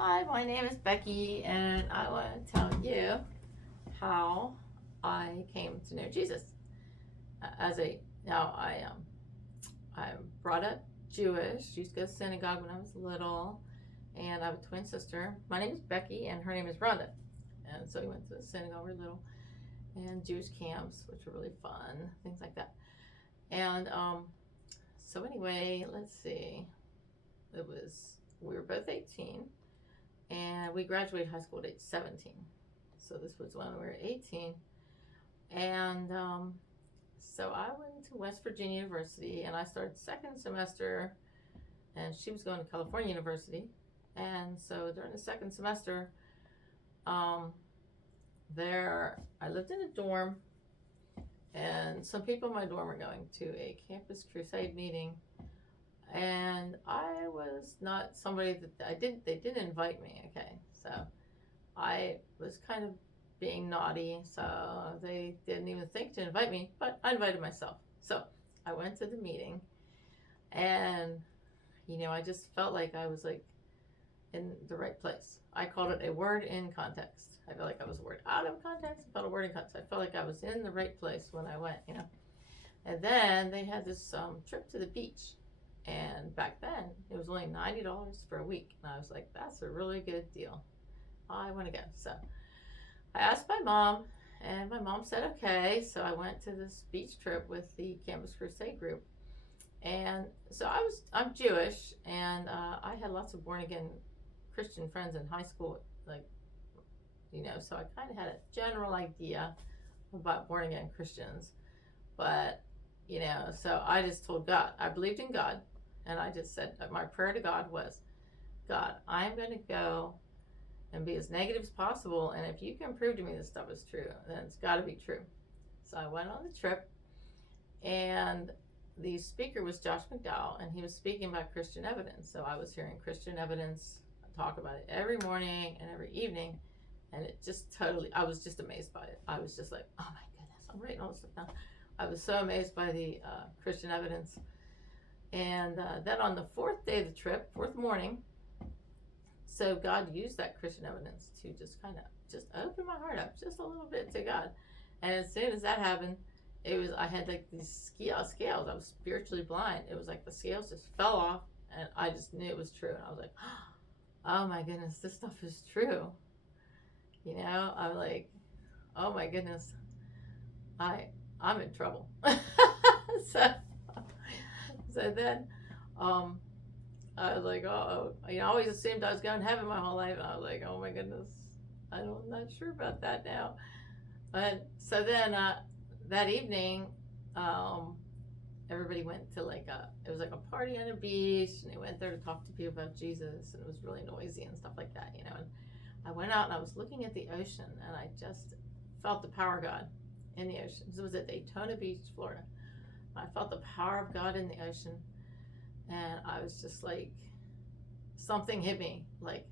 Hi, my name is Becky, and I want to tell you how I came to know Jesus. As a now, I'm brought up Jewish. Used to go to synagogue when I was little, and I have a twin sister. My name is Becky, and her name is Rhonda. And so we went to the synagogue when we were little, and Jewish camps, which were really fun, things like that. And so anyway, let's see. We were both 18, and we graduated high school at age 17. So this was when we were 18. And so I went to West Virginia University, and I started second semester, and she was going to California University. And so during the second semester, I lived in a dorm, and some people in my dorm were going to a campus crusade meeting, and I was not somebody that they didn't invite me. Okay, so I was kind of being naughty, so they didn't even think to invite me, but I invited myself. So I went to the meeting, and I just felt like I was like in the right place. I called it a word in context. I felt like I was a word out of context. I felt a word in context. I felt like I was in the right place when I went. And then they had this trip to the beach. And back then, it was only $90 for a week. And I was like, that's a really good deal. I want to go. So I asked my mom, and my mom said, okay. So I went to this beach trip with the Campus Crusade group. And so I'm Jewish, and I had lots of born again Christian friends in high school, so I kind of had a general idea about born again Christians. But, so I just told God, I believed in God. And I just said, my prayer to God was, God, I'm going to go and be as negative as possible. And if you can prove to me this stuff is true, then it's got to be true. So I went on the trip, and the speaker was Josh McDowell, and he was speaking about Christian evidence. So I was hearing Christian evidence, talk about it every morning and every evening. And it just I was just amazed by it. I was just like, oh my goodness, I'm writing all this stuff down. I was so amazed by the Christian evidence. And then on the fourth day of the trip, fourth morning, so God used that Christian evidence to just kind of just open my heart up just a little bit to God. And as soon as that happened, I had like these scales. I was spiritually blind. It was like the scales just fell off, and I just knew it was true. And I was like, oh my goodness, this stuff is true. I'm like, oh my goodness, I'm in trouble. So then, I was like, I always assumed I was going to heaven my whole life. And I was like, oh my goodness, I'm not sure about that now. But so then that evening, everybody went to it was like a party on a beach, and they went there to talk to people about Jesus, and it was really noisy and stuff like that, And I went out, and I was looking at the ocean, and I just felt the power of God in the ocean. This was at Daytona Beach, Florida. I felt the power of God in the ocean, and I was just like, something hit me, like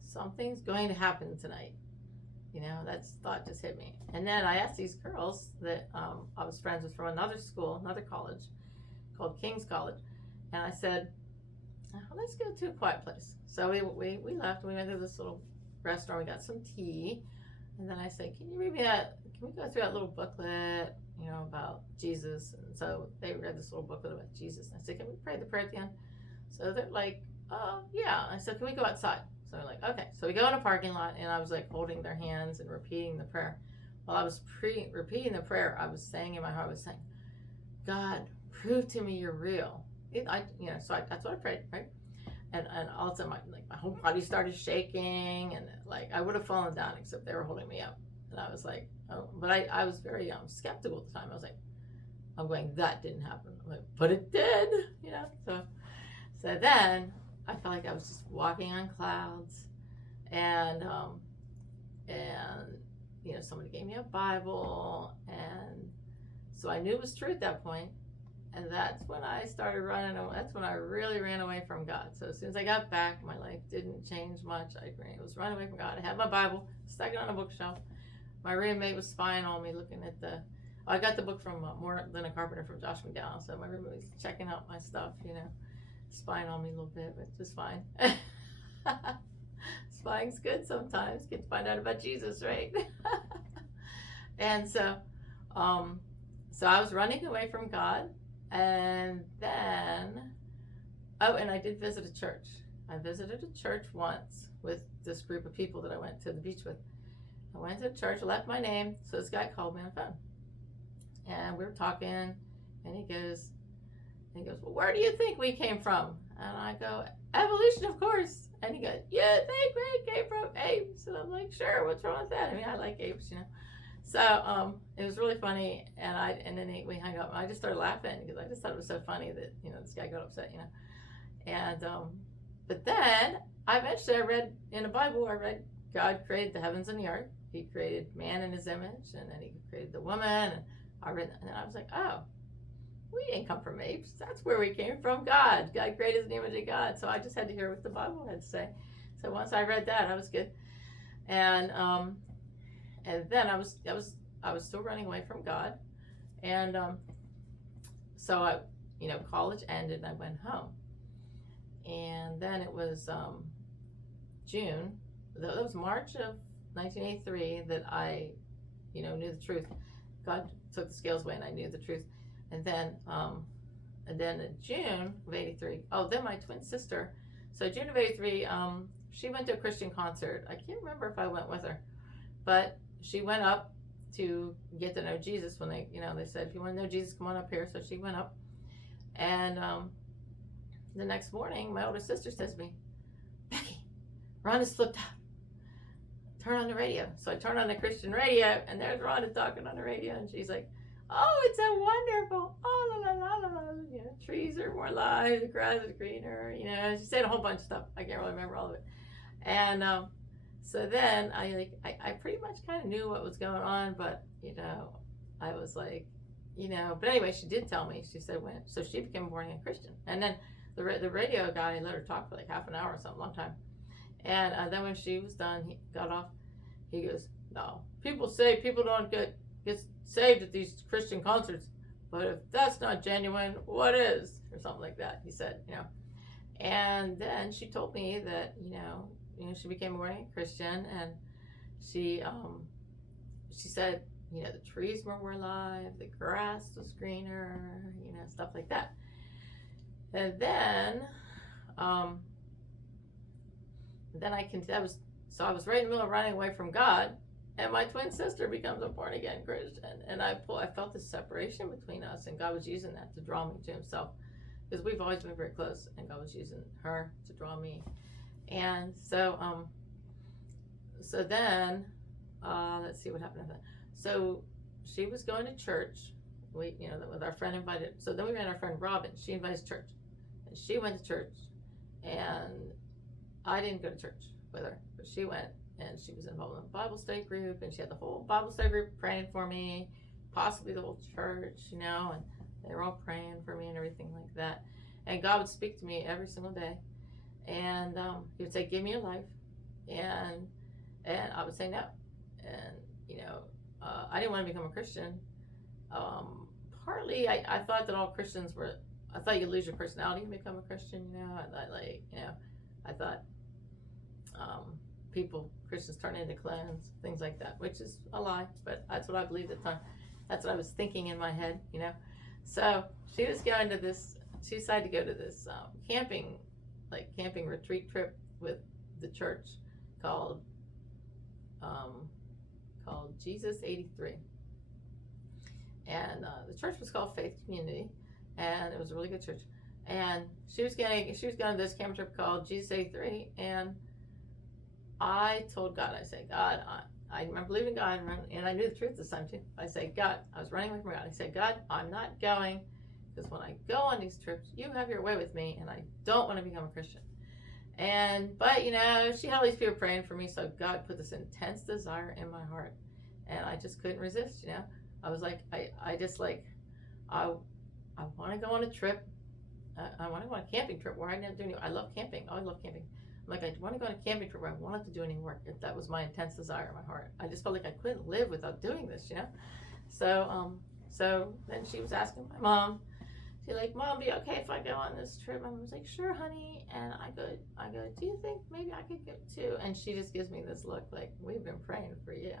something's going to happen tonight. That thought just hit me. And then I asked these girls that I was friends with from another school, another college called King's College, and I said, let's go to a quiet place. So we left, and we went to this little restaurant. We got some tea, and then I said, can we go through that little booklet, about Jesus? And so they read this little booklet about Jesus, and I said, can we pray the prayer at the end? So they're like, yeah. I said, can we go outside? So they're like, okay. So we go in a parking lot, and I was like holding their hands and repeating the prayer. While I was repeating the prayer, I was saying in my heart, I was saying, God, prove to me you're real. So that's what I prayed, right? And all of a sudden, my whole body started shaking, and I would have fallen down, except they were holding me up. And I was like, oh, but I was very skeptical at the time. I was like, I'm going, that didn't happen. I'm like, but it did, So then I felt like I was just walking on clouds, and somebody gave me a Bible, and so I knew it was true at that point. And that's when I started running away. That's when I really ran away from God. So as soon as I got back, my life didn't change much. I was running away from God. I had my Bible, stuck it on a bookshelf. My roommate was spying on me, looking at I got the book from More Than a Carpenter from Josh McDowell. So my roommate was checking out my stuff, spying on me a little bit, but just fine. spying's good sometimes. Get to find out about Jesus, right? And so I was running away from God, and then, oh, and I did visit a church. I visited a church once with this group of people that I went to the beach with. I went to the church, left my name, so this guy called me on the phone. And we were talking, and he goes, well, where do you think we came from? And I go, evolution, of course. And he goes, you think we came from apes? And I'm like, sure, what's wrong with that? I mean, I like apes, you know. So it was really funny, and then we hung up. I just started laughing because I just thought it was so funny that, you know, this guy got upset, you know. And but then I read in the Bible, God created the heavens and the earth. He created man in his image, and then he created the woman. And I was like, oh, we didn't come from apes. That's where we came from. God created the image of God. So I just had to hear what the Bible had to say. So once I read that, I was good. And then I was still running away from God. And so I, you know, college ended and I went home. And then it was June, that was March of 1983 that I, you know, knew the truth. God took the scales away and I knew the truth. And then in June of 83, then my twin sister, so June of 83, she went to a Christian concert. I can't remember if I went with her, but she went up to get to know Jesus when they said, if you want to know Jesus, come on up here. So she went up, and the next morning, my older sister says to me, Becky, Rhonda's flipped out. Turn on the radio. So I turn on the Christian radio, and there's Rhonda talking on the radio, and she's like, oh, it's so wonderful. Oh, la, la, la, la, la. You know, trees are more alive, the grass is greener. You know, she said a whole bunch of stuff. I can't really remember all of it. And so then I pretty much kind of knew what was going on, but, you know, I was like, you know, but anyway, she did tell me. She said so she became a born-again Christian. And then the radio guy let her talk for like half an hour or something, long time. And then when she was done, he got off. He goes, no, people say people don't get saved at these Christian concerts, but if that's not genuine, what is? Or something like that, he said, you know. And then she told me that, you know, she became a born-again Christian, and she said, you know, the trees were more alive, the grass was greener, you know, stuff like that. And then I was right in the middle of running away from God, and my twin sister becomes a born-again Christian, and I felt this separation between us, and God was using that to draw me to himself, because we've always been very close, and God was using her to draw me. And so then let's see what happened after that. So she was going to church, with our friend invited. So then we met our friend Robin. She invited us to church, and she went to church, and I didn't go to church with her, but she went, and she was involved in a Bible study group, and she had the whole Bible study group praying for me, possibly the whole church, you know, and they were all praying for me and everything like that. And God would speak to me every single day, and he would say, give me your life, and I would say no. And you know, I didn't want to become a Christian. Partly I thought that all Christians were, I thought you lose your personality and become a Christian, you know. I thought Christians turn into clones, things like that, which is a lie, but that's what I believed at the time. That's what I was thinking in my head, you know. So she decided to go to this camping retreat trip with the church called Jesus 83. And the church was called Faith Community, and it was a really good church. And she was going to this camping trip called Jesus 83, and I told God, I said, God, I believe in God, and I knew the truth this time too. I said, God, I was running away from God. I said, God, I'm not going, because when I go on these trips, you have your way with me, and I don't want to become a Christian. But you know, she had all these people praying for me, so God put this intense desire in my heart, and I just couldn't resist, you know. I was like, I want to go on a trip. I want to go on a camping trip where I never do any. I love camping. Oh, I love camping. I'm like, I want to go on a camping trip where I wanted to do any work. If that was my intense desire in my heart, I just felt like I couldn't live without doing this, you know. So then she was asking my mom. she's like, Mom, be okay if I go on this trip? I was like, sure, honey. And I go, do you think maybe I could go too? And she just gives me this look like, we've been praying for you.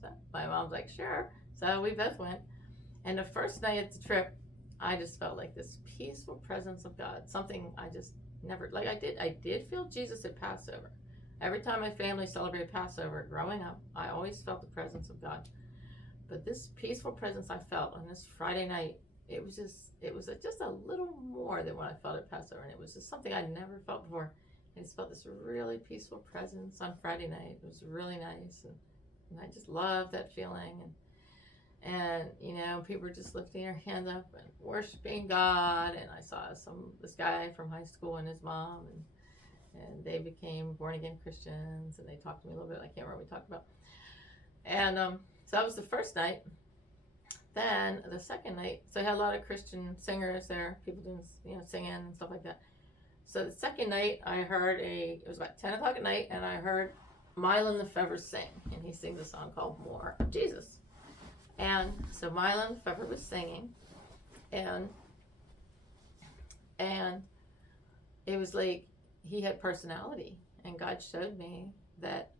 So my mom's like, sure. So we both went. And the first night of the trip, I just felt like this peaceful presence of God. Something I just never, like I did feel Jesus at Passover. Every time my family celebrated Passover growing up, I always felt the presence of God. But this peaceful presence I felt on this Friday night, it was just a little more than what I felt at Passover. And it was just something I'd never felt before. I just felt this really peaceful presence on Friday night. It was really nice. And I just loved that feeling. And people were just lifting their hands up and worshiping God. And I saw this guy from high school and his mom, and they became born again Christians, and they talked to me a little bit. I can't remember what we talked about. And so that was the first night. Then the second night, so I had a lot of Christian singers there, people doing singing and stuff like that. So the second night, I heard it was about 10 o'clock at night, and I heard Mylon Lefevre sing, and he sings a song called More of Jesus. And so Mylon Lefevre was singing, and it was like he had personality, and God showed me that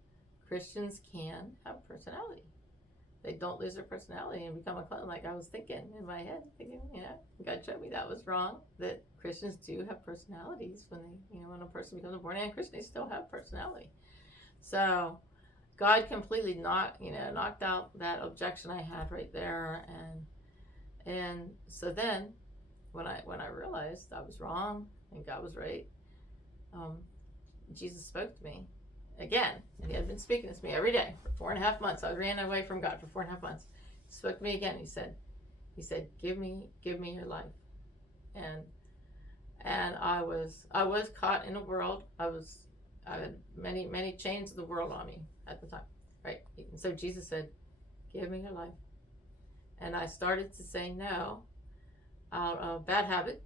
Christians can have personality. They don't lose their personality and become a clone. Like I was thinking in my head, God showed me that was wrong, that Christians do have personalities. When a person becomes a born again Christian, they still have personality. So God completely knocked out that objection I had right there. And so then when I realized I was wrong and God was right, Jesus spoke to me again, and he had been speaking to me every day for 4.5 months. I ran away from God for 4.5 months. He spoke to me again. He said, give me your life. And I was caught in a world. I had many chains of the world on me at the time, right? And so Jesus said, give me your life. And I started to say no out of bad habit,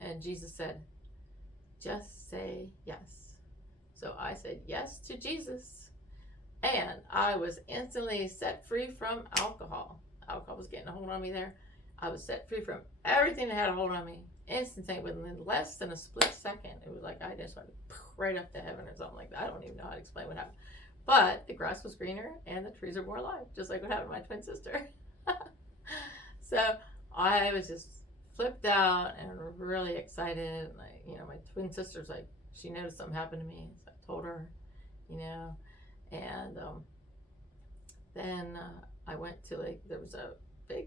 and Jesus said, just say yes. So I said yes to Jesus, and I was instantly set free from alcohol. Alcohol was getting a hold on me there. I was set free from everything that had a hold on me instantaneously, within less than a split second. It was like I just went right up to heaven or something like that. I don't even know how to explain what happened. But the grass was greener and the trees are more alive, just like what happened to my twin sister. So I was just flipped out and really excited. And my twin sister's like, she noticed something happened to me. So I told her, and then I went to there was a big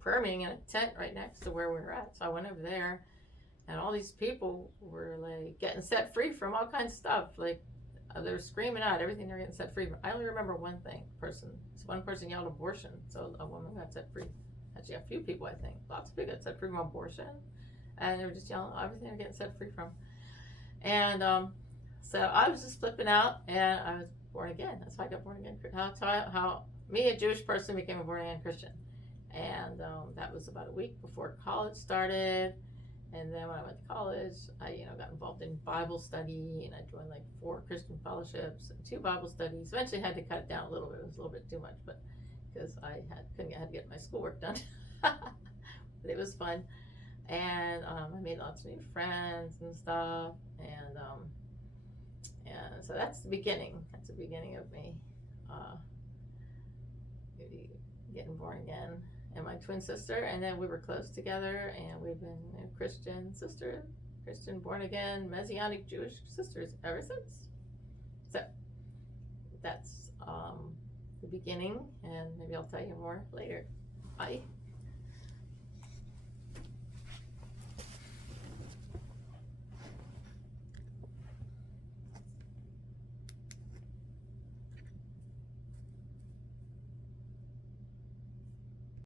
prayer meeting in a tent right next to where we were at. So I went over there, and all these people were getting set free from all kinds of stuff. They were screaming out everything they're getting set free from. I only remember one thing. One person yelled abortion, so a woman got set free. Actually, a few people, I think. Lots of people got set free from abortion, and they were just yelling everything they're getting set free from. And so I was just flipping out, and I was born again. That's how I got born again. How me, a Jewish person, became a born again Christian. And that was about a week before college started. And then when I went to college, I got involved in Bible study, and I joined 4 Christian fellowships and 2 Bible studies. Eventually I had to cut it down a little bit. It was a little bit too much, but because I had to get my schoolwork done. But it was fun. And I made lots of new friends and stuff. And so that's the beginning. That's the beginning of me getting born again. And my twin sister, and then we were close together, and we've been Christian born again, Messianic Jewish sisters ever since. So that's the beginning, and maybe I'll tell you more later. Bye.